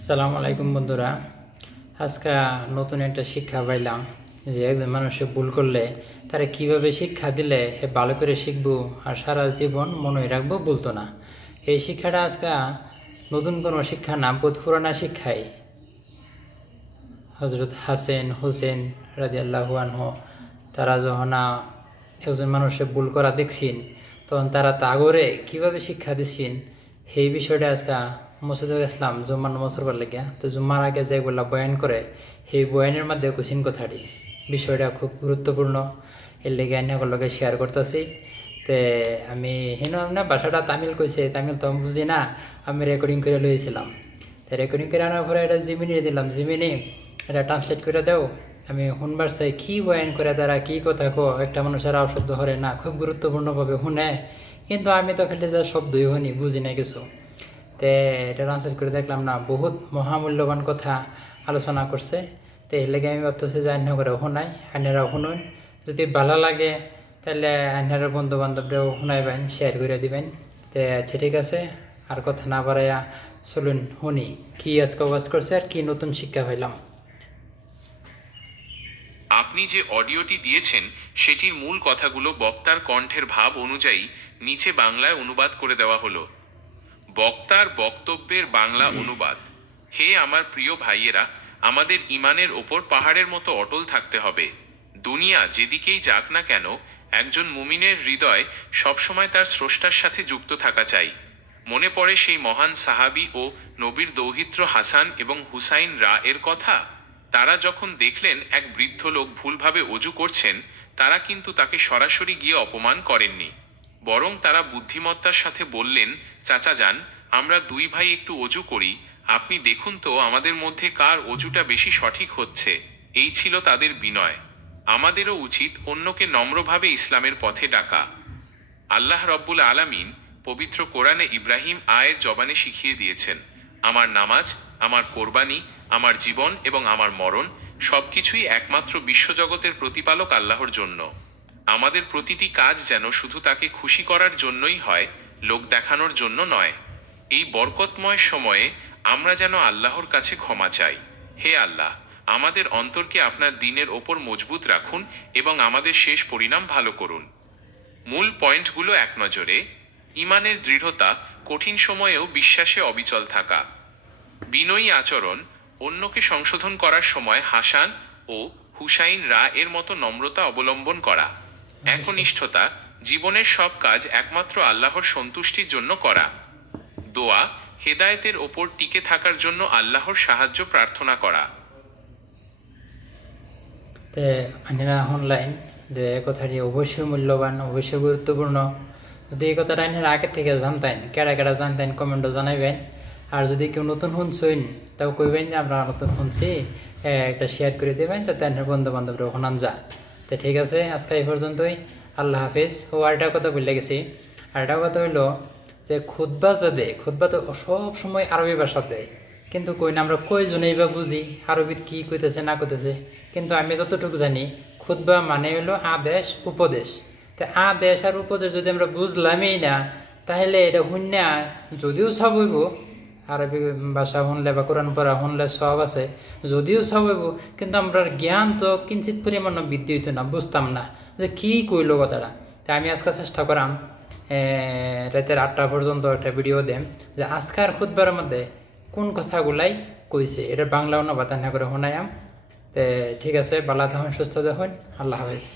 আসসালামু আলাইকুম বন্ধুরা। আজকে নতুন একটা শিক্ষা পাইলাম যে একজন মানুষে ভুল করলে তারা কিভাবে শিক্ষা দিলে হে ভালো করে শিখবো আর সারা জীবন মনে রাখবো বলতো না। এই শিক্ষাটা আজকে নতুন কোনো শিক্ষা না, বহুত পুরানা শিক্ষাই। হজরত হাসেন হুসেন রাদিয়াল্লাহু আনহু তারা যখন একজন মানুষের ভুল করা দেখছেন তখন তারা তাগরে কীভাবে শিক্ষা দিচ্ছেন সেই বিষয়টা আজকে মসজিদুল ইসলাম জুম্মার নামাজ পড়বার লাগিয়া তো জুম্মার আগে যেগুলা বয়ান করে সেই বয়ানের মধ্যে কুচিন কথাটি বিষয়টা খুব গুরুত্বপূর্ণ। এর লেগে লগে শেয়ার করতেছি। তে আমি হেন না ভাষাটা তামিল কইছে, তামিল তো আমি বুঝি না, আমি রেকর্ডিং করে লইয়েছিলাম। তো রেকর্ডিং করে আনার পরে এটা জিমিনি দিলাম, জিমিনি এটা ট্রান্সলেট করে দাও। আমি শুনবার চাই কী বয়ান করে তারা কী কথা কো, একটা মানুষের শব্দ হরে না, খুব গুরুত্বপূর্ণভাবে শুনে, কিন্তু আমি তো খালি যা শব্দই শুনি, বুঝি না কিছু। তে এটা ট্রান্সলেট করে দেখলাম না, বহুত মহামূল্যবান কথা আলোচনা করছে। তো এর লেগে আমি ভাবতেছি যে আন্য করে শোনাই, আইনারাও শুনুন। যদি ভালো লাগে তাহলে আইনারা বন্ধু বান্ধবরাও শুনাইবেন, শেয়ার করে দিবেন। তো আচ্ছা ঠিক আছে, আর কথা না বাড়াইয়া চলুন শুনি কি আজকে ওয়াজ করছে আর কি নতুন শিক্ষা পাইলাম। আপনি যে অডিওটি দিয়েছেন সেটির মূল কথাগুলো বক্তার কণ্ঠের ভাব অনুযায়ী নিচে বাংলায় অনুবাদ করে দেওয়া হলো। বক্তার বক্তব্যের বাংলা অনুবাদ। হে আমার প্রিয় ভাইয়েরা, আমাদের ইমানের ওপর পাহাড়ের মতো অটল থাকতে হবে। দুনিয়া যেদিকেই যাক না কেন, একজন মুমিনের হৃদয় সবসময় তার স্রষ্টার সাথে যুক্ত থাকা চাই। মনে পড়ে সেই মহান সাহাবী ও নবীর দৌহিত্র হাসান এবং হুসাইন এর কথা। তারা যখন দেখলেন এক বৃদ্ধ লোক ভুলভাবে অজু করছেন, তারা কিন্তু তাকে সরাসরি গিয়ে অপমান করেননি, বরং তারা বুদ্ধিমত্তার সাথে বললেন, চাচা যান, আমরা দুই ভাই একটু অজু করি, আপনি দেখুন তো আমাদের মধ্যে কার অজুটা বেশি সঠিক হচ্ছে। এই ছিল তাদের বিনয়। আমাদেরও উচিত অন্যকে নম্রভাবে ইসলামের পথে ডাকা। আল্লাহ রব্বুল আলামিন পবিত্র কোরআনে ইব্রাহিম আয়ের জবানে শিখিয়ে দিয়েছেন, আমার নামাজ, আমার কোরবানি, আমার জীবন এবং আমার মরণ সবকিছুই একমাত্র বিশ্বজগতের প্রতিপালক আল্লাহর জন্য। আমাদের প্রতিটি কাজ যেন শুধু তাকে খুশি করার জন্যই হয়, লোক দেখানোর জন্য নয়। এই বরকতময় সময়ে আমরা যেন আল্লাহর কাছে ক্ষমা চাই। হে আল্লাহ, আমাদের অন্তরকে আপনার দ্বীনের ওপর মজবুত রাখুন এবং আমাদের শেষ পরিণাম ভালো করুন। মূল পয়েন্টগুলো এক নজরে: ইমানের দৃঢ়তা, কঠিন সময়েও বিশ্বাসে অবিচল থাকা; বিনয়ী আচরণ, অন্যকে সংশোধন করার সময় হাসান ও হুসাইন এর মতো নম্রতা অবলম্বন করা; একনিষ্ঠতা, জীবনের সব কাজ একমাত্র আল্লাহর সন্তুষ্টির জন্য করা; দোয়া, হেদায়েতের ওপর টিকে থাকার জন্য আল্লাহর সাহায্য প্রার্থনা করা। তে আইনারা অনলাইন যে কথাটি অবশ্যই মূল্যবান, অবশ্যই গুরুত্বপূর্ণ। যদি এই কথাটা আইনারা আগে থেকে জানতেন, কেডা কেডা জানতেন কমেন্টও জানাইবেন। আর যদি কেউ নতুন শুনছেন তাও কইবেন যে আমরা নতুন শুনছি, একটা শেয়ার করে দেবেন, তাতে আইনের বন্ধু বান্ধবরা শোনান যা। তো ঠিক আছে, আজকে এই পর্যন্তই। আল্লাহ হাফিজ। ও আরেকটা কথা বলে গেছি, আরেকটা কথা হইলো যে খুতবা যে দেয়, খুতবা তো সব সময় আরবি ভাষা দেয়, কিন্তু কই না আমরা কয়জনেই বা বুঝি আরবিত কি কইতেছে না কইতেছে। কিন্তু আমি যতটুকু জানি খুতবা মানে হলো আদেশ উপদেশ। তা আদেশ আর উপদেশ যদি আমরা বুঝলামই না, তাহলে এটা শূন্য, যদিও সব হইব, আরবি ভাষা শুনলে বা কোরআন পড়া শুনলে সব আছে, যদিও সব হইব, কিন্তু আমরা জ্ঞান তো কিঞ্চিত পরিমাণ বৃদ্ধি হইতো না, বুঝতাম না যে কী কইল কথাটা। তাই আমি আজকে চেষ্টা করাম রাতের 8টা পর্যন্ত একটা ভিডিও দেম যে আজকার খুতবার মধ্যে কোন কথাগুলাই কইছে, এটা বাংলা অনুবাদ না করে শোনায়াম। তো ঠিক আছে, ভালো থাকুন, সুস্থ থাকুন, আল্লাহ হাফেজ।